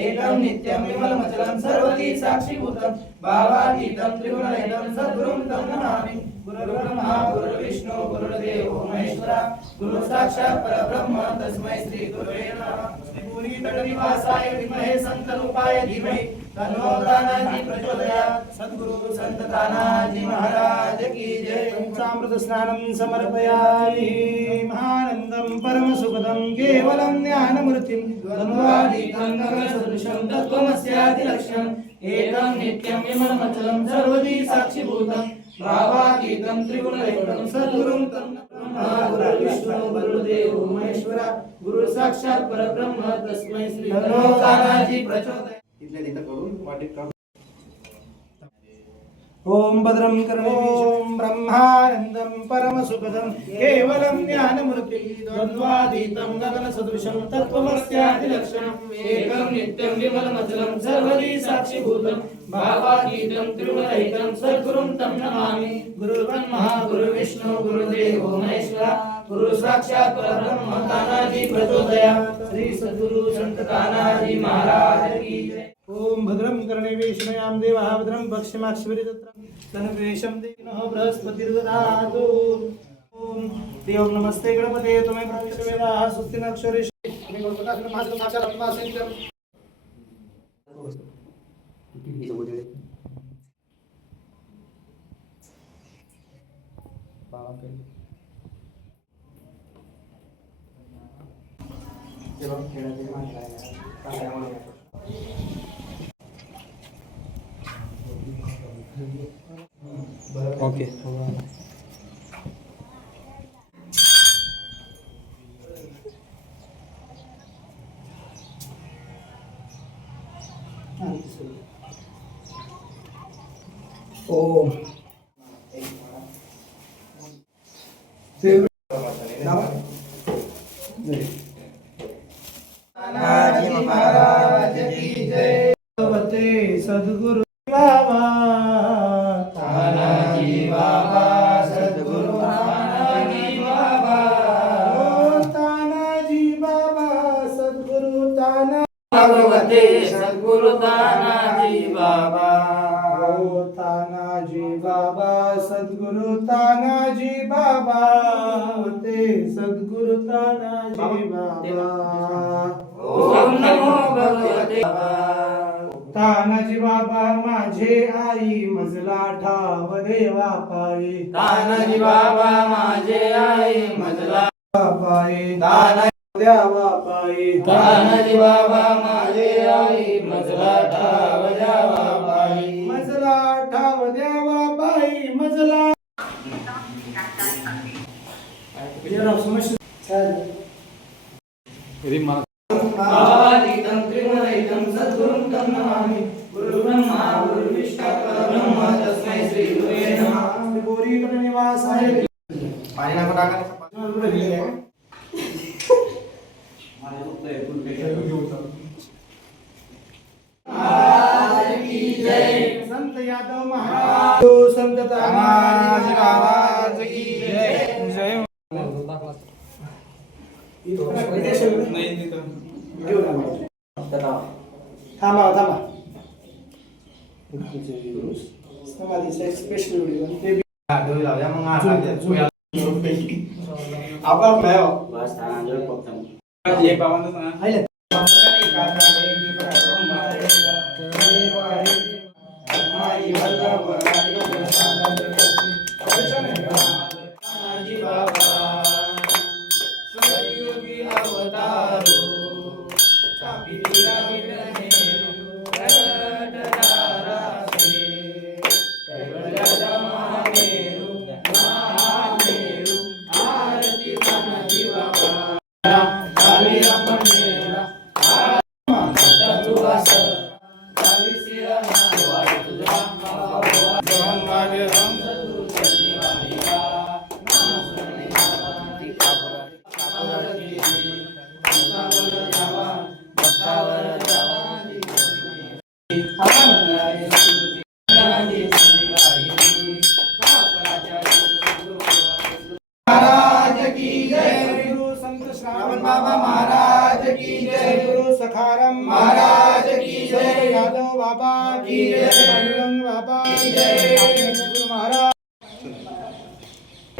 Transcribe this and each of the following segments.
एकं नित्यं विमलमचलं सर्वदी साक्षीभूतं भावातीतं त्रिगुणरहितं सद्गुरुं तं नमामि। गुरुर्ब्रह्मा गुरुर्विष्णु गुरुर्देवो महेश्वरः गुरुः साक्षात् परब्रह्म तस्मै श्री गुरुवे नमः। श्रीपुरीतटनिवासाय विद्महे सन्तरूपाय धीमहि तन्नो तानाजी प्रचोदयात्। सद्गुरु संत तानाजी महाराज की जय। पंचामृत स्नानं समर्पयामि। महानन्दं परमसुखदं केवलं ज्ञानमूर्तिं द्वन्द्वातीतं गगनसदृशं तत्त्वमस्यादिलक्ष्यम् एकं नित्यं विमलमचलं सर्वदी साक्षीभूतं भावातीतं त्रिगुणरहितं सद्गुरुं तं नमामि। गुरुर्विष्णु गुरुर्देवो महेश्वरः गुरुः साक्षात् परब्रह्म तस्मै श्री तानाजी प्रचोदयात्। ओम भद्रं कर्णेशं ब्रह्मानन्दं परमसुखदं केवलं ज्ञानमूर्तिं द्वन्द्वातीतं गगनसदृशं तत्त्वमस्यादिलक्ष्यम् एकं नित्यं विमलमचलं सर्वदी साक्षीभूतं भावातीतं त्रिगुणरहितं सद्गुरुं तं नमामि। गुरुर्ब्रह्मा गुरुर्विष्णु गुरुर्देवो महेश्वरः गुरुः साक्षात् परब्रह्म तानाजी प्रचोदयात्। श्री सद्गुरु संत तानाजी महाराज की जय। ओम भद्रं कर्णेशं देवः भद्रं पश्चिमाक्षिपरितत्रं तन्वेषं देविनः बृहस्पतिर्दधातु। ओम देव नमस्ते गणपते त्वमेव प्रविशवेदाः स्वस्ति न अक्षरेषु ओके ओम तानाजी महाराज की जय। सद्गुरु बाबा तानाजी बाबा सद्गुरु तानाजी बाबा तानाजी बाबा सद्गुरु ताना भगवते सद्गुरु तानाजी बाबा तानाजी बाबा सद्गुरु तानाजी बाबा ते सद्गुरु तानाजी बाबा। ओम नमो भगवते तानाजी बाबा माझे आई मजला ठाव देवा पायी तानाजी बाबा माझे आई मजला पायी तानाजी द्यावा पायी तानाजी बाबा माझे आई मजला ठाव द्यावा पायी मजला ठाव द्यावा पायी मजला भावातीतं त्रिगुणरहितं सद्गुरुं तं नमामि। गुरुर्ब्रह्मा गुरुर्विष्णु परब्रह्म तस्मै श्री गुरुवे नमः। श्रीपुरीतटनिवासाय पाणी नको टाकायला महाराज की जय। संत यादव महाराज संत तानाजी महाराज की जय। जय थांबा थांबा समाधीचा एक स्पेशल व्हिडिओ ते लावूया मग आपण बस थांबा फक्त ये पावन ना आले वीरपणेला तत्वास चालीसीला वाई तुझा सोहम वागे हम सद्गुरु चरणी वाहिला नामस्मरणे नामांती कापुराची भक्तावर जावा भक्तावर जावा आनंदाने सुरती गांधी वाहिली कापराच्या महाराज की जय गुरु संत श्रावण बाबा महाराज की जय गुरु सखाराम महाराज की जय यादव बाबा की जय पांडुरंग बाबा की जय गुरु महाराज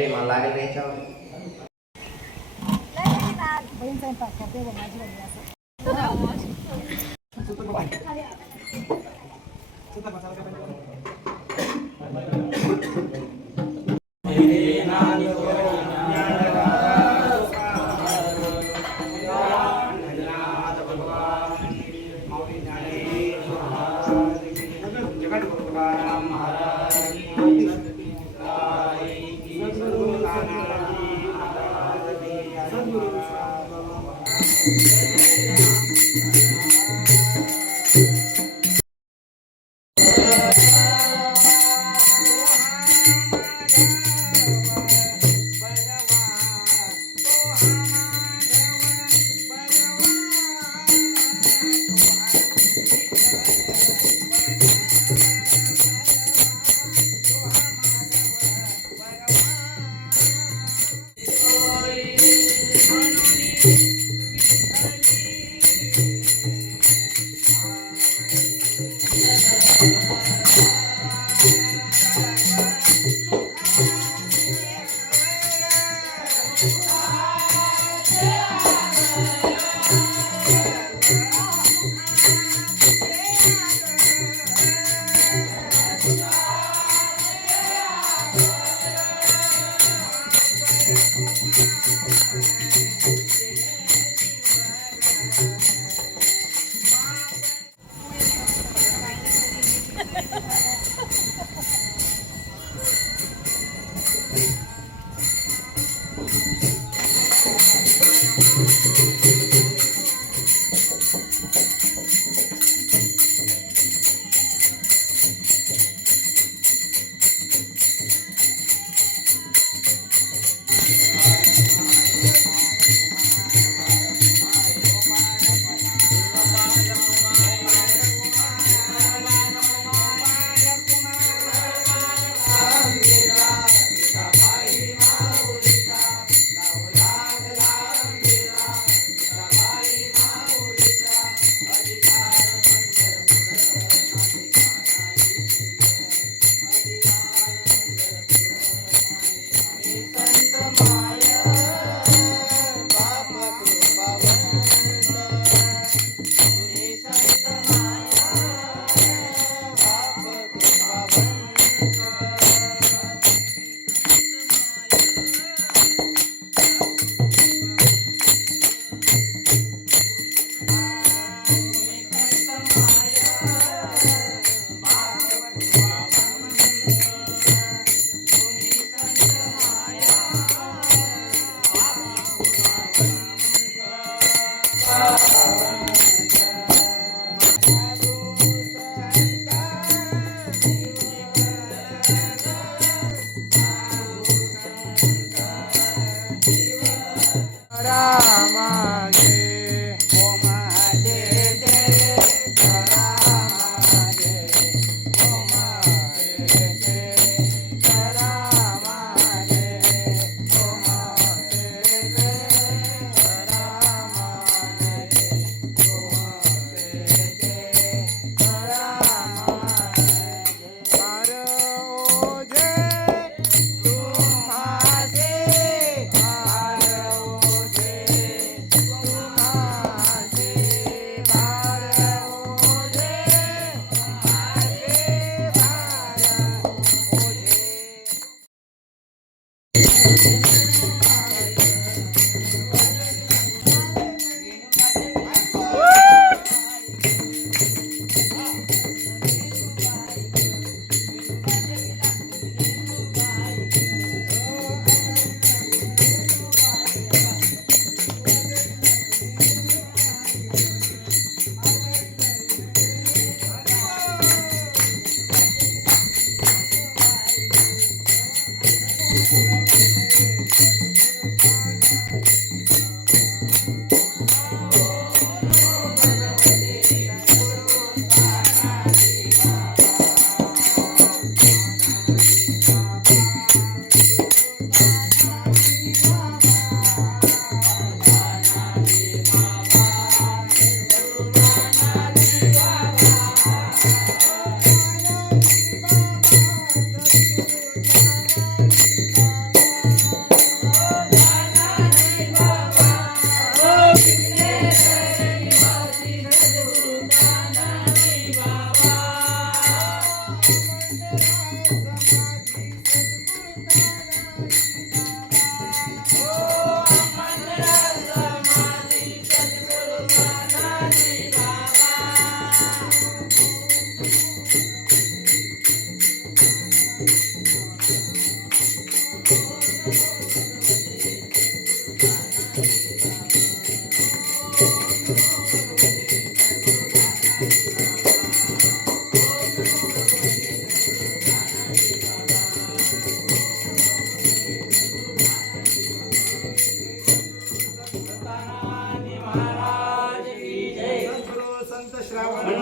मला लागेल याच्यावर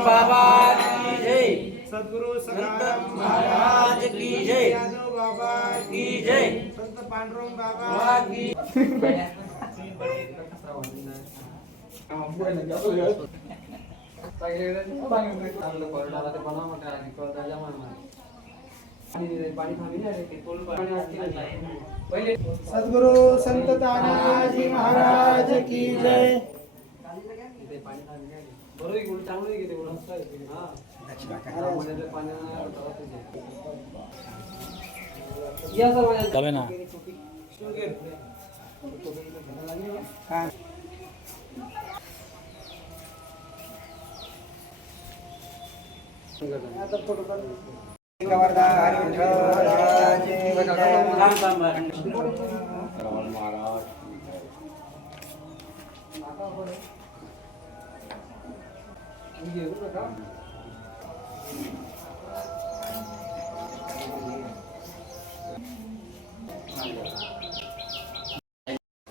बाबा की जय, सद्गुरु संत सखाराम महाराज की जय, यादव बाबा की जय, संत पांडुरंग बाबा बाबा की सद्गुरु संत तानाजी महाराज की जय चालू ना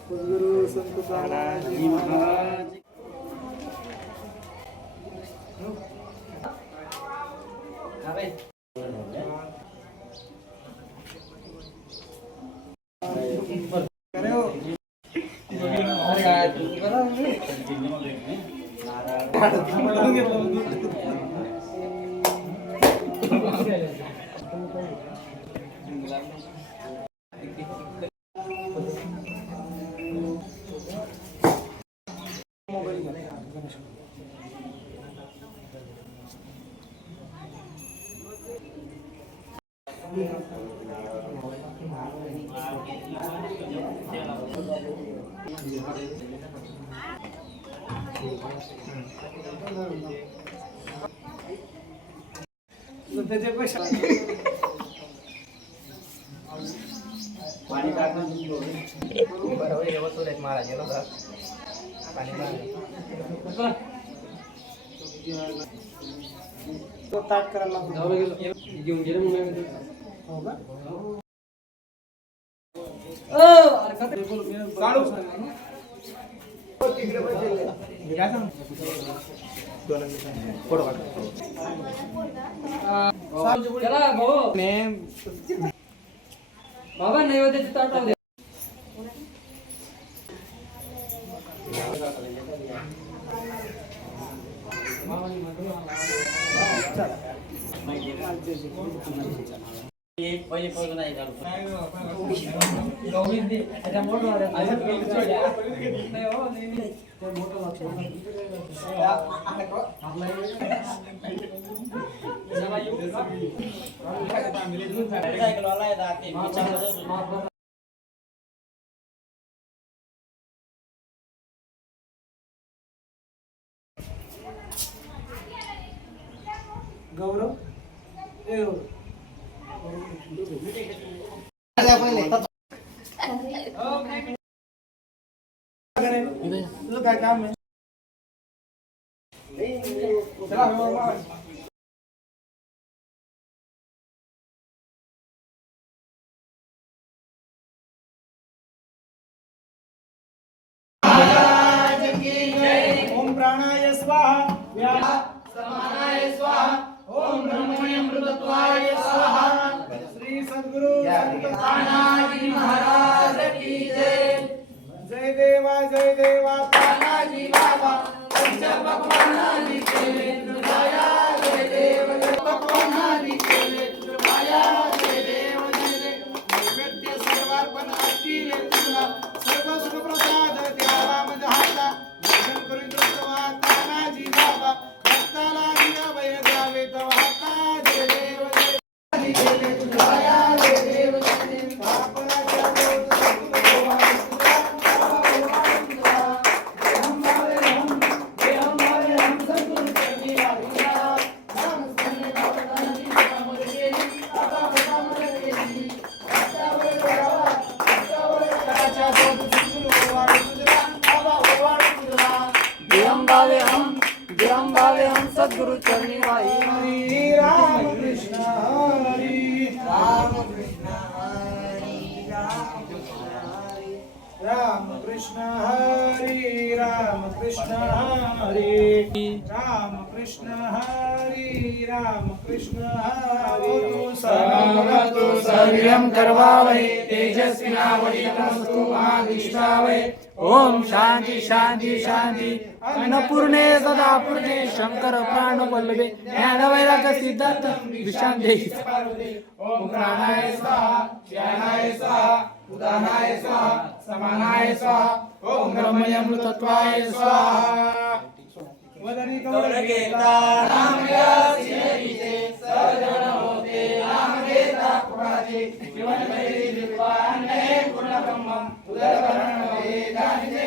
सद्गुरु संत तानाजी महाराज करे हो त्याच्यापेक्षा पाणी टाकून बरोबर हे वसूल आहेत महाराज हे बघा पाणी तो ताट करायला लागतो. घेऊन गेले म्हणून हो का? तिकडे बसलेले. मी काय सांगतो? चला भाऊ बाबा नैवेद्याची ताट राहू द्या. पहिले पहिले नाही गौरव ए गौरव. तुझं काय काम आहे? चला बाबा. ओम प्राणाय स्वाहा समानाय स्वाहा ओम ब्रह्मण्यमृतत्वाय स्वाहा श्री सद्गुरु संत तानाजी महाराज की जय जय देवा तानाजी बाबा पंचपक्वानाजी केले कृपया जय देव पक्वानाजी केले कृपया जय देव नैवेद्य सर्वार्पण असतील तुला सर्व सुख प्रसाद द्यावा मधाता दर्शन करून तुझा तानाजी बाबा भक्ताला दिला वय द्यावे तो हाता जय देव जय केले कृपया जय देव पापराच्या बोध सद्गुरु चरणी वाही हरी राम कृष्ण हरी राम कृष्ण हरी राम कृष्ण हरी राम कृष्ण हरी राम कृष्ण कृष्ण हरी राम कृष्ण हरी सनमतु सर्वं कर्वावै तेजस्विनावधीतमस्तु मा विद्विषावै। ओम शांति शांति शांति। अन्नपूर्णे सदा पूर्णे शंकर प्राणवल्लभे ज्ञानवैराग्य सिद्धार्थ विशांते। ओम प्राणाय स्वाहा ज्ञानाय स्वाहा उदानाय स्वाहा समानाय स्वाहा ओम ब्रह्मयमृतत्वाय स्वाहा। वदनी कौरगेता नाम यसिनेचे सर्वजन होते नाम घेता कुणाचे जीवन भैरी दिवाने पूर्ण ब्रह्म उदरकरण वेदांचे।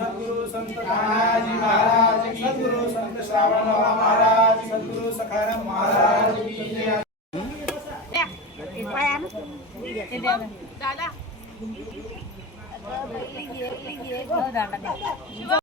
सद्गुरु संत तानाजी महाराज की सद्गुरु संत श्रावण बाबा महाराज सद्गुरु सखाराम महाराज की जय। दादा